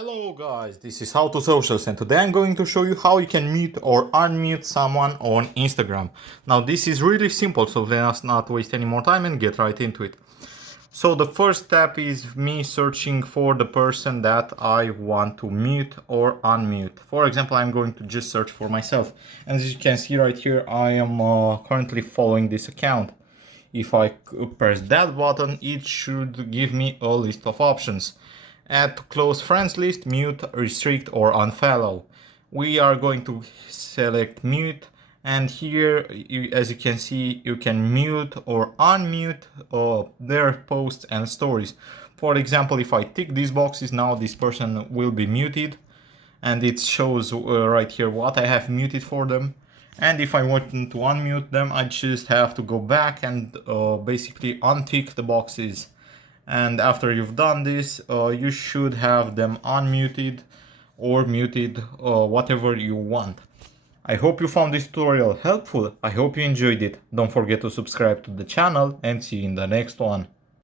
Hello guys, this is How to Socials and today I'm going to show you how you can mute or unmute someone on Instagram. Now this is really simple, so let us not waste any more time and get right into it. So the first step is me searching for the person that I want to mute or unmute. For example, I'm going to just search for myself. And as you can see right here, I am currently following this account. If I press that button, it should give me a list of options. Add to close friends list, mute, restrict or unfollow. We are going to select mute, and here as you can see you can mute or unmute their posts and stories. For example, if I tick these boxes, now this person will be muted and it shows right here what I have muted for them. And if I want to unmute them, I just have to go back and basically untick the boxes. And after you've done this, you should have them unmuted or muted, whatever you want. I hope you found this tutorial helpful. I hope you enjoyed it. Don't forget to subscribe to the channel and see you in the next one.